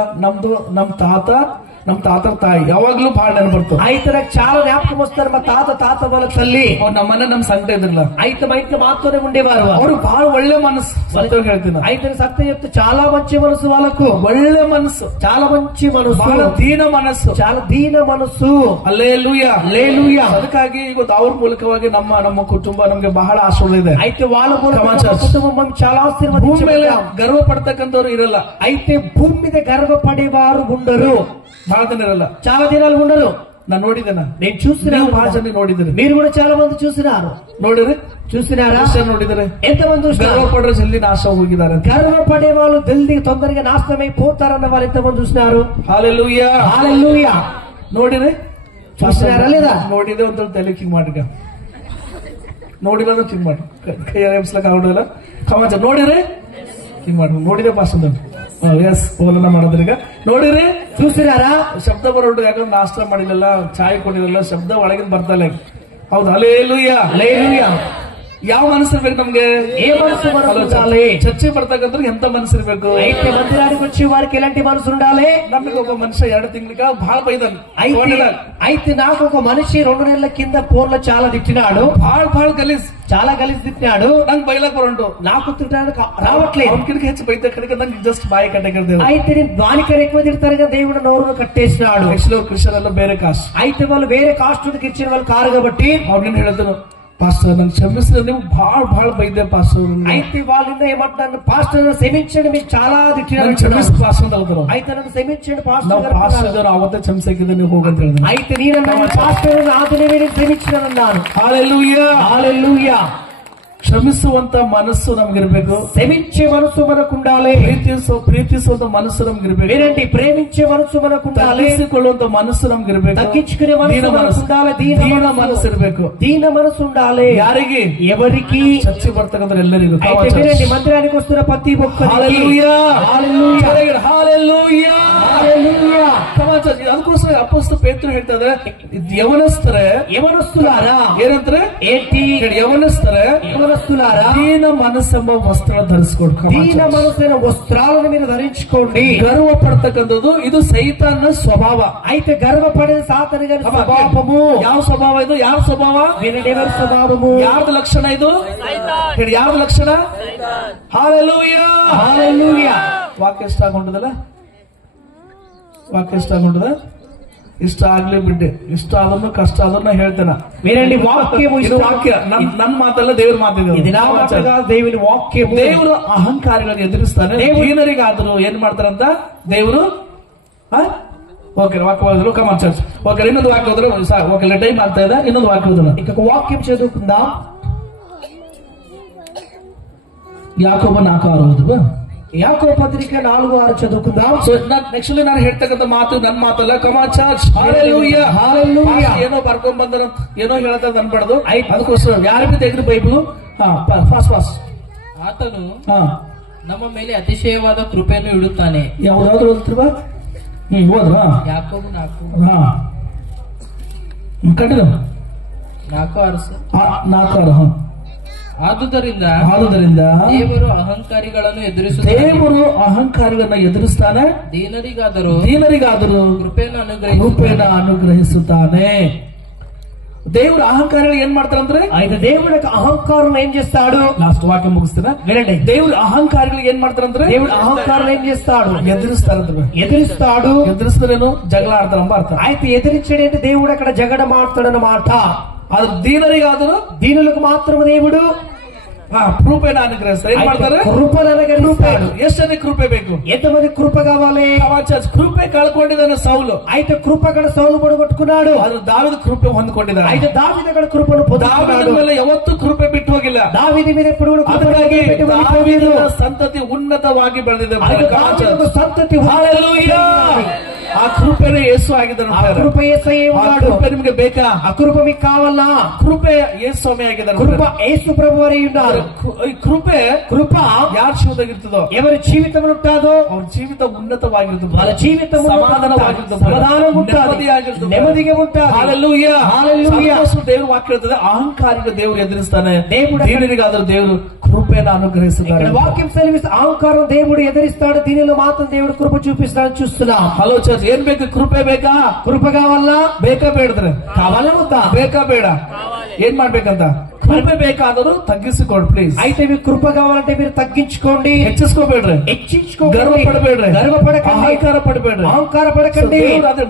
ನಮ್ ತಾತ ತಾಯಿ ಯಾವಾಗ್ಲೂ ಬಹಳ ನೆನಪು ಬರ್ತದೆ. అయితే నాకు చాలా జ్ఞాపకం వస్తారు మా తాత వాళ్ళ తల్లి. ಅವ್ರು ನಮ್ಮನೆ ನಮ್ ಸಂಕಟ ಇದ್ರಲ್ಲ, అయితే మా ఇంట్లో మాతోనే ఉండేవారు. ಅವ್ರು ಬಹಳ ಒಳ್ಳೆ ಮನಸ್ಸು. ಸತ್ಯ ಹೇಳ್ತೀನಿ, అయితే సత్యం చెప్తే చాలా మంచి మనసు వాళ్ళకు. ಒಳ್ಳೆ ಮನಸ್ಸು, చాలా మంచి మనసు, ಬಹಳ ದೀನ ಮನಸ್ಸು, చాలా దీన మనసు. ಹಲ್ಲೆಲೂಯಾ, హల్లెలూయా. ಅದಕ್ಕಾಗಿ ಇವತ್ತು ಅವ್ರ ಮೂಲಕವಾಗಿ ನಮ್ಮ ಕುಟುಂಬ ನಮ್ಗೆ ಬಹಳ ಆಶೀರ್ವಾದ ಇದೆ. అయితే వాళ్ళ కుటుంబం చాలా ಭೂಮಿ ಮೇಲೆ ఆశీర్వాదం. ಗರ್ವ ಪಡ್ತಕ್ಕಂಥವ್ರು ಇರಲ್ಲ. అయితే భూమి మీద గర్వపడేవారు ఉండరు, ಬಹಳ ದಿನ ಇರಲ್ಲ. చాలా దినాలు ఉండరు. ನಾನು ನೋಡಿದ್ದೇನೆ, నేను చూస్తున్నాను, ಬಹಳ ಜನ ನೋಡಿದ್ರೆ, మీరు కూడా చాలా మంది చూసినారు. చూసినారా? ನೋಡಿದರೆ ఎంతమంది ಗರ್ವ చూసినారు? ಪಡ್ರೆ ಜಲ್ದಿ ನಾಶ ಹೋಗಿದ್ದಾರೆ. గర్వపడే వాళ్ళు జల్దీ తొందరగా నాశనమైపోతారన్న వాళ్ళు ఎంతమంది చూసినారు? ಹಾಲೆಲೂಯಾ, హల్లెలూయా. ನೋಡಿರಿ, చూసినారా లేదా? ನೋಡಿದೆ ಅಂತ ತಲೆ ಕಿಂಗ್ ಮಾಡಿಗ, ನೋಡಿಲ್ಲ ಅಂದ್ರೆ ಕಿಂಗ್ ಮಾಡಿ ಕೈ ಎಬ್ಸ್ಲಕ್ ಆಗೋದಿಲ್ಲ. ಕಮಾಚ ನೋಡಿರಿ, ಕಿಂಗ್ ಮಾಡಿ ನೋಡಿದೆ ಪಾಸ್ ಅಂತ ಎಸ್ ಓಲನ ಮಾಡೋದ್ರಿ. ಈಗ ನೋಡಿರಿ, చూసినారా? ಶಬ್ದ ಬರೋದು, ಯಾಕಂದ್ರೆ ನಾಷ್ಟ ಮಾಡಿಲ್ಲ, ಚಾಯ್ ಕೊಡಿರಲ್ಲ, ಶಬ್ದ ಒಳಗಿನ ಬರ್ತಲ್ಲ. ಹೌದು, ಹಲ್ಲೆಲೂಯಾ, హల్లెలూయా. ಯಾವ ಮನಸ್ಸು ಇರ್ಬೇಕು ನಮ್ಗೆ? ఏ మనసు మనకు ఉండాలి? ಚರ್ಚೆಗೆ ಬರ್ತಕ್ಕಂಥ ಎಂತ ಮನಸ್ಸು ಇರ್ಬೇಕು? అయితే మందిరానికి వచ్చే వారికి ఎలాంటి మనసు ఉండాలి? ನಮಗೆ ಒಬ್ಬ ಮನುಷ್ಯ 2 ತಿಂಗಳಿಗೆ ಬಹಳ ಬೈದನ್. అయితే నాకు ఒక మనిషి 2 నెలల కింద ఫోన్ లో చాలా తిట్టినాడు, ಬಹಳ ಗಲೀಜ್, చాలా కలిసి తిట్టినాడు. ನಂಗೆ ಬೈಲಕ್ ಬರೋಂಟು, నాకు తిట్టడానికి రావట్లేదు. ಅವನಕಿಂತ ಹೆಚ್ಚು ಬೈದ ಕಡೆಗೆ ನಂಗೆ ಜಸ್ಟ್ ಬಾಯಿ ಕಟ್ಟೆ. అయితే నేను దానికన్నా ఎక్కువ తిడతారుగా, దేవుడు నోరును కట్టేసినాడు. ಕ್ರಿಶ್ಚಿಯನ್ ಎಲ್ಲ ಬೇರೆ ಕಾಸ್ಟ್. అయితే వాళ్ళు వేరే కాస్ట్ ఇచ్చిన వాళ్ళు కారు కాబట్టి ಅವ್ರನ್ನ ಹೇಳಿದ್ರು, పాస్టర్ నన్ను క్షమిస్తే, నువ్వు బహಳ బైదే పాస్టర్. అయితే వాళ్ళు ఏమంటున్నారు, పాస్టర్ క్షమించండి, మీకు చాలా తిట్టినారు, క్షమిస్తే పాస్టర్ ಅಂತ ಹೇಳ್ತಾರೆ. అయితే నన్ను క్షమించండి పాస్టర్. ನಾವು ಪಾಸ್టర్ ಅವರು ಅವತ್ತೇ ಕ್ಷಮಿಸಕ್ಕಿದೆ, ನೀವು ಹೋಗಂತ ಹೇಳಿದ್ರು. అయితే నేను పాస్టర్ ఆదినే క్షమించానన్నాను. హల్లెలూయా, హల్లెలూయా. ಕ್ಷಮಿಸುವಂತ ಮನಸ್ಸು ನಮ್ಗಿರ್ಬೇಕು, క్షమించే మనసు మనకు ఉండాలి, ಪ್ರೀತಿಸುವಂತ ಮನಸ್ಸು ನಮ್ಗಿರ್ಬೇಕು, ఏంటంటే ప్రేమించే మనసు మనకు ఉండాలి, ತಗ್ಗಿಸಿಕೊಳ್ಳುವಂತ ಮನಸ್ಸು ನಮ್ಗಿರ್ಬೇಕು, తగ్గించుకునే మనసు మనకు ఉండాలి, దీన మనసు ಇರಬೇಕು, దీన మనసు ఉండాలి. ಯಾರಿಗೆ? ఎవరికి? ಚರ್ಚೆ ಬರ್ತಕ್ಕಂಥ ಎಲ್ಲರಿಗೂ. అయితే వినండి, మందిరానికి వస్తున్న ప్రతి ఒక్కరికి హల్లెలూయా, హల్లెలూయా, హల్లెలూయా. ಅದಕ್ಕೋಸ್ಕರ ಅಪೊಸ್ತಲ ಪೇತ್ರನು ಹೇಳ್ತಾ ಇದ್ದಾರೆ, యవనస్తులారా ಏನಂತಾರೆ? ఏంటి? యవనస్తులారా దీన మనసెంబ వస్త్రాలు ధరించుకోండి. దీన మనసైన వస్త్రాలను మీరు ధరించుకోండి. గర్వ పడತಕ್ಕಂಥದ್ದು ಇದು ಸೈತಾನನ ಸ್ವಭಾವ. అయితే గర్వపడేది సాతాను గారి స్వభావము. ಯಾವ ಸ್ವಭಾವ ಇದು? ಯಾರ ಸ್ವಭಾವ? వినడేవారి స్వభావము. ಯಾರ್ದ ಲಕ್ಷಣ ಇದು? ಯಾರ್ದ ಲಕ್ಷಣ? Hallelujah, hallelujah. ವಾಕ್ಯ ಇಷ್ಟ ಆಗುಂಟದಲ್ಲ? ವಾಕ್ಯ ಇಷ್ಟ ಆಗುಂಟದ? ಇಷ್ಟ ಆಗ್ಲಿ ಬಿಡ್ಡೆ, ಇಷ್ಟ ಆದ್ರೂ ಕಷ್ಟ ಆದ್ರೂ ಹೇಳ್ತೇನೆ. వినండి, వాక్యము ಇದು ವಾಕ್ಯ, ನನ್ನ ಮಾತಲ್ಲ, ದೇವ್ರ ಮಾತಿದೆ. ఇది నా మాట కాదు, దేవుని వాక్యము. ದೇವರು ಅಹಂಕಾರಿಗಳನ್ನು ಎದುರಿಸ್ತಾನೆ. ದೀನರಿಗಾದರೂ ಏನ್ ಮಾಡ್ತಾರಂತ ದೇವರು? ఓకే, వాక్య ఓదులు. కమాన్ చర్చ్. ఓకే, ಇನ್ನೊಂದು ವಾಕ್ಯ ಓದಿದ್ರೆ ಓಕೆ, ಟೈಮ್ ಆಗ್ತಾ ಇದೆ. ಇನ್ನೊಂದು ವಾಕ್ಯ ಓದೋಣ. ఇంకొక వాక్యం చదువుకుందాం. ಯಾಕೋಬ 4:6 యాకోబు పత్రిక 4:6 చదువుకుందాం. సో నెక్స్ట్ ನಾನು ಹೇಳ್ತಕ್ಕಂಥ ಮಾತು ನನ್ನ ಮಾತಲ್ಲ. ಕಮಾನ್ ಚರ್ಚ್. Hallelujah, hallelujah. ಏನೋ ಬರ್ಕೊಂಡ್ ಬಂದ್ರ, ಏನೋ ಹೇಳ್ತಾರೆ ಅನ್ಬಾರ್ದು. ಅದಕ್ಕೋಸ್ಕರ ಯಾರಿಗೂ ತೆಗೆದು ಬೈಬಲ್ ಫಾಸ್ಟ್. ಆತನು ನಮ್ಮ ಮೇಲೆ ಅತಿಶಯವಾದ ಕೃಪೆಯನ್ನು ಇಡುತ್ತಾನೆ. ಯಾವ್ದಾದ್ರು ಓದ್ತಿರುವ? ಹೋದ್ರ ಯಾಕೋಬು 4 ಕಂಟಿನ್ಯೂ. 4:6 ಆದುದರಿಂದ ದೇವರು ಅಹಂಕಾರಿಗಳನ್ನು ಅಹಂಕಾರಿಗಳನ್ನ ಎದುರಿಸ್ತಾನೆ, ದೀನರಿಗಾದರೂ ಕೃಪೆಯನ್ನು ಅನುಗ್ರಹಿಸುತ್ತಾನೆ. దేవుడు అహంకారాలు ఏం మాడతారంటే, ఆయన దేవుడు అహంకారం ఏం చేస్తాడు? లాస్ట్ వాక్యం ముగిస్తున్నా వినండి. దేవుడు అహంకారాలు ఏం మాడతారంటే, దేవుడు అహంకారం ఏం చేస్తాడు? ఎదురిస్తాడు. జగల ఆడతారని అర్థం. అయితే ఎదిరించడంటే దేవుడు అక్కడ జగడ మాడతాడన్నమాట. అది దీనరి కాదు, దీనులకు మాత్రమే దేవుడు కృపేణ అనుగ్రహిస్తాడు. ఏం ಮಾಡ್ತಾರೆ? కృపను అనుగ్రహిస్తాడు. ಎಷ್ಟನೇ ಕೃಪೆ ಬೇಕು? ఎంతమంది కృప కావాలి? కృపೆ కಳ್ಕೊಂಡಿದ್ದಾನೆ సౌలు. అయితే కృప అక్కడ సౌలు పొడగొట్టుకున్నాడు. ಅದು దావీదు కృపೆ ಹೊಂದಿಕೊಂಡಿದ್ದಾನೆ. అయితే దావీదు అక్కడ కృపను పొందుకున్నాడు. ಮೇಲೆ ಯಾವತ್ತೂ ಕೃಪೆ ಬಿಟ್ಟು ಹೋಗಿಲ್ಲ. దావీదు మీద ఎప్పుడు కూడా ಸಂತತಿ ಉನ್ನತವಾಗಿ ಬೆಳೆದಿದೆ. ಸಂತತಿ ಹಲ್ಲೆಲೂಯಾ. ಆ ಕೃಪೆನೇ ಯೇಸು ಆಗಿದ್ದಾನೆ. ಕೃಪೆ యేసయ్యే ఉన్నాడు. ಕೃಪೆ ನಿಮಗೆ ಬೇಕಾ? ಆ ಕೃಪೆ మీకు కావాలా? ಕೃಪೆ ಯೇಸು ಸ್ವಾಮಿ ಆಗಿದ್ದಾನೆ. కృప యేసు ప్రభువై ఉన్నారు. ಈ ಕೃಪೆ ಯಾರ ಜೀವಿತದಲ್ಲಿರ್ತದೋ, ఎవరి జీవితంలో ఉంటుందో ಅವ್ರ ಜೀವಿತ ಉನ್ನತವಾಗಿರ್ತದೆ. వాళ్ళ జీవితం ಸಮಾಧಾನವಾಗಿರ್ತದೆ, నెమ్మదిగా ఉంటుంది. Hallelujah, hallelujah. ದೇವರು ವಾಕ್ಯ ಹೇಳ್ತದೆ, ಅಹಂಕಾರಿಗೆ ದೇವರು ಎದುರಿಸ್ತಾನೆ, ದೀನರಿಗಾದರೂ ದೇವರು కృపను అనుగ్రహిస్తాడు. వాక్యం సెలవిస్తే అహంకారం దేవుడు ఎదిరిస్తాడు, దీనిలో మాత్రం దేవుడు కృప చూపిస్తాడని చూస్తున్నాం. హలో చర్చ్, ఏం ಬೇಕು? కృపೆ ಬೇಕಾ? కృప కావాలా? ಬೇಕಾ ಬೇಡ್ತಾರೆ? కావాలా వద్దా? ಬೇಕಾ ಬೇಡ? ఏం ಮಾಡ್ಬೇಕಂತ? కృపೆ ಬೇಕಾದರೂ తగ్గించుకోండి ప్లీజ్. అయితే మీకు కృప కావాలంటే మీరు తగ్గించుకోండి, ಹೆಚ್ಚಿಸ್ಕೋಬೇಡ್ರಿ, ಹೆಚ್ಚಿంచుకోండి, గర్వపడಬೇಡ್ರಿ, గర్వపడకండి, అహంకార పడಬೇಡ್ರಿ, అహంకార పడకండి. అదే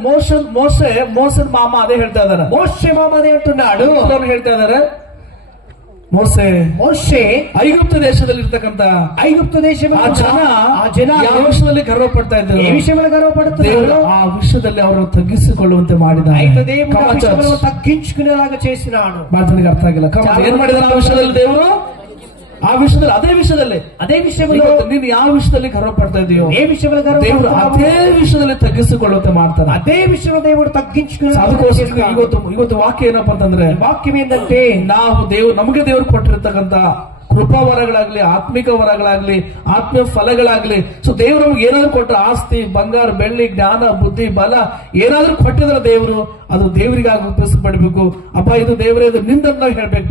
మోసే మామ అదే ಹೇಳ್ತಾ ಇದ್ದಾರೆ. మోసే మామ అదే అంటున్నాడు. ಹೇಳ್ತಾ ಇದ್ದಾರೆ, ಮೋಸೆ ಐಗುಪ್ತ ದೇಶದಲ್ಲಿ ಇರ್ತಕ್ಕಂಥ ಐಗುಪ್ತ ದೇಶ ಆ ಜನ ಯಾವ ವಿಷಯದಲ್ಲಿ ಗರ್ವ ಪಡ್ತಾ ಇದ್ದಾರೆ? ಈ ವಿಷಯದಲ್ಲಿ ಗರ್ವ ಪಡುತ್ತಾರೆ. ಆ ವಿಷಯದಲ್ಲಿ ಅವರು ತಗ್ಗಿಸಿಕೊಳ್ಳುವಂತೆ ಮಾಡಿದ್ದಾರೆ. తగ్గించుకునేలాగా చేసినాడు. ಮಾತನಿಗೆ ಅರ್ಥ ಆಗಿಲ್ಲ. ಏನ್ ಮಾಡಿದಾರೆ ಆ ವಿಷಯದಲ್ಲಿ ದೇವರು? ಆ ವಿಷಯದಲ್ಲಿ ಅದೇ ವಿಷಯದಲ್ಲಿ ನೀನು ಯಾವ ವಿಷಯದಲ್ಲಿ ಗರ್ವ ಪಡ್ತಾ ಇದೆಯೋ, ఏ విషయంలో గర్వ ದೇವರು ಅದೇ ವಿಷಯದಲ್ಲಿ ತಗ್ಗಿಸಿಕೊಳ್ಳುವಂತೆ ಮಾಡ್ತಾರೆ. అదే విషయంలో దేవుడు తగ్గించుకునే. ಅದಕ್ಕೋಸ್ಕರ ಇವತ್ತು ವಾಕ್ಯ ಏನಪ್ಪಾ ಅಂತಂದ್ರೆ, ವಾಕ್యం ఏంటంటే ನಮಗೆ ದೇವರು ಕೊಟ್ಟಿರ್ತಕ್ಕಂಥ ಕೃಪಾವರಗಳಾಗ್ಲಿ, ಆತ್ಮಿಕ ವರಗಳಾಗ್ಲಿ, ಆತ್ಮೀಯ ಫಲಗಳಾಗ್ಲಿ, ಸೊ ದೇವರು ನಮ್ಗೆ ಏನಾದ್ರು ಕೊಟ್ಟ ಆಸ್ತಿ, ಬಂಗಾರ, ಬೆಳ್ಳಿ, ಜ್ಞಾನ, ಬುದ್ಧಿ, ಬಲ ಏನಾದ್ರೂ ಕೊಟ್ಟಿದ್ರೆ ದೇವರು ಅದು ದೇವರಿಗಾಗಿ ಉಪಯೋಗಿಸಪಡಬೇಕು. ಅಪ್ಪ ಇದು ದೇವರೇ, ಇದು ನಿಂದನ್ನ ಹೇಳ್ಬೇಕು.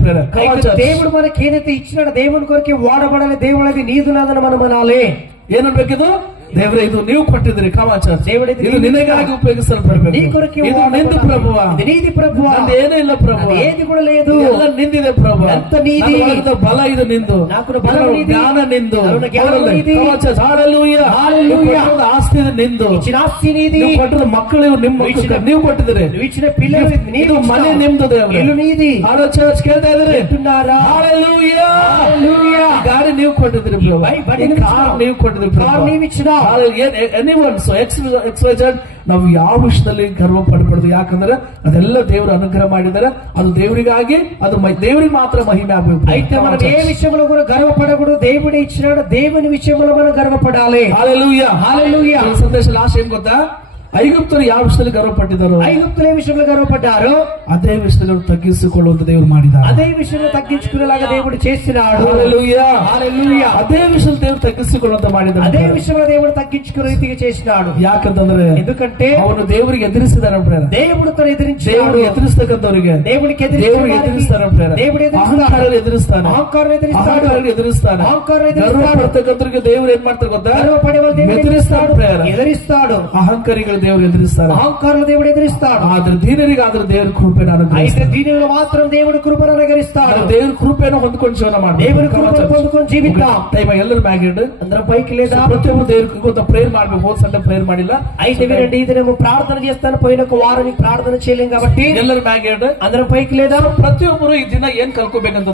దేవుడు మనకి ఏదైతే ఇచ్చినాడో దేవుని కొరకే వాడబడాలి. దేవుడిది నీదు నాదని మనం అనాలి. ಏನನ್ಬೇಕಿದು? ದೇವರೇ, ಇದು ನೀವು ಕೊಟ್ಟಿದ್ರಿ. దేవుడు ಇದು ನಿನಗಾಗಿ ಉಪಯೋಗಿಸಲ್ಪಡಬೇಕು. నీ కొరకే ಇದು ನಿಂದು ಪ್ರಭುವ, నీది ప్రభువ, ಏನೂ ಇಲ್ಲ ಪ್ರಭುವ, ఏది కూడా లేదు, ಎಲ್ಲ ನಿಂದಿದೆ ಪ್ರಭು. ఎంత నీది, ಬಲ ಇದು ನಿಂದು, నాకు బలం నీది, ಜ್ಞಾನ ನಿಂದು, ಆಸ್ತಿ ಇದು ನಿಂದು, ఇచ్చిన ఆస్తి నీది, ಕೊಟ್ಟಿದ ಮಕ್ಕಳು ನೀವು ಕೊಟ್ಟಿದ್ದೀರಿ, ఇచ్చిన పిల్లలు ಇದು ಮನೆ నిందు, ఇల్లు నీది. ಚರ್ಚ್ ಕೇಳ್ತಾ ಇದ್ರಿ, ಗಾಡಿ ನೀವು ಕೊಟ್ಟಿದ್ರಿ, ಕಾರ್ ನೀವು ಕೊಟ್ಟಿದ್ರಿ, కార్ నీవు ఇచ్చినా. ನಾವು ಯಾವ ವಿಷಯದಲ್ಲಿ ಗರ್ವ ಪಡಬಾರ್ದು. ಯಾಕಂದ್ರೆ ಅದೆಲ್ಲ ದೇವರು ಅನುಗ್ರಹ ಮಾಡಿದ್ದಾರೆ. ಅದು ದೇವರಿಗಾಗಿ, ಅದು ದೇವರಿಗೆ ಮಾತ್ರ ಮಹಿಮೆ ಆಗಬೇಕು. అయితే మనం ఏ విషయంలో కూడా గర్వపడకూడదు. దేవుడు ఇచ్చినాడు, దేవుని విషయంలో మనం గర్వపడాలి. హల్లెలూయా, హల్లెలూయా. సందేశ లాస్ట్ ఏం ಗೊತ್ತಾ? ಐಗುಪ್ತರು ಯಾವ ವಿಷಯದಲ್ಲಿ ಗರ್ವ ಪಟ್ಟಿದ್ದಾರೋ ఐగుప్తులు ఏ విషయంలో గర్వపడ్డారో అదే విషయంలో తగ్గించుಕೊಳ್ಳುವಂತ దేవుడు ಮಾಡಿದ್ದಾರೆ. అదే విషయంలో తగ్గించుకునేలాగా దేవుడు చేస్తున్నాడు. హల్లెలూయా. హల్లెలూయా. అదే విషయంలో దేవుడు తగ్గించుಕೊಳ್ಳುವಂತ ಮಾಡಿದ್ದಾನೆ. అదే విషయంలో దేవుడు తగ్గించుకునే రీతిగా చేసినాడు. ಯಾಕಂತಂದ್ರೆ ఎందుకంటే ಅವನು ದೇವರಿಗೆ ಎದುರಿಸಿದಾನೆ. దేవుడు తను ఎదిరించాడు. దేవుడు ಎದುರಿಸ್ತಕ್ಕಂಥವರಿಗೆ దేవుడికి దేవుడు ಎದುರಿಸ್ತಾನೆ. దేవుడు ಅಹಂಕಾರ ಎದುರಿಸ್ತಾನೆ. అహంకారం ఎదిరిస్తాడు. ಎದುರಿಸ್ತಾನೆ. అహంకారం ಗರ್ವ ఎదిరిస్తాడు. ಪಡ್ತಕ್ಕಂಥವ್ರಿಗೆ ದೇವರು ಏನ್ ಮಾಡ್ತಾರೆ ಗೊತ್ತಾ? గర్వపడే వాళ్ళు దేవుడు ఎదిరిస్తాడు. ಅಹಂಕಾರಿಗಳು ದೇವರು ಎದುರಿಸ್ತಾರೆ. అహంకారులు దేవుడు ఎదిరిస్తాడు. ಆದ್ರೆ ದೀನರಿಗೆ ಆದ್ರೆ ದೇವ್ರ ಕೃಪೆಯನ್ನು అయితే ಅನುಗ್ರಹಿಸ್ತಾನೆ. దీనిలో మాత్రం దేవుడు కృపను అనుగ్రహిస్తాడు. ದೇವ್ರ ಕೃಪೆಯನ್ನು ಹೊಂದ್ಕೊಂಡು ಜೀವನ ಮಾಡಿ దేవుని కృపను పొందుకొని జీవిద్దాం. ಟೈಮ್ ಎಲ್ಲರೂ ಮ್ಯಾಗಿಡ್ అందరం పైకి లేదా ಪ್ರತಿಯೊಬ್ಬರು ದೇವ್ರಿಗೆ ಗೊತ್ತ ಪ್ರೇಯರ್ ಮಾಡ್ಬೇಕು. ಹೋದ್ ಸಂಡೆ ಪ್ರೇಯರ್ ಮಾಡಿಲ್ಲ. అయితే వినండి, ఇది నేను ప్రార్థన చేస్తాను, పోయిన ఒక వారానికి ప్రార్థన చేయలేం కాబట్టి ಎಲ್ಲರೂ ಮ್ಯಾಗಿಡ್ అందరం పైకి లేదా ಪ್ರತಿಯೊಬ್ಬರು ಈ ದಿನ ಏನ್ ಕಲ್ಕೋಬೇಕಂತ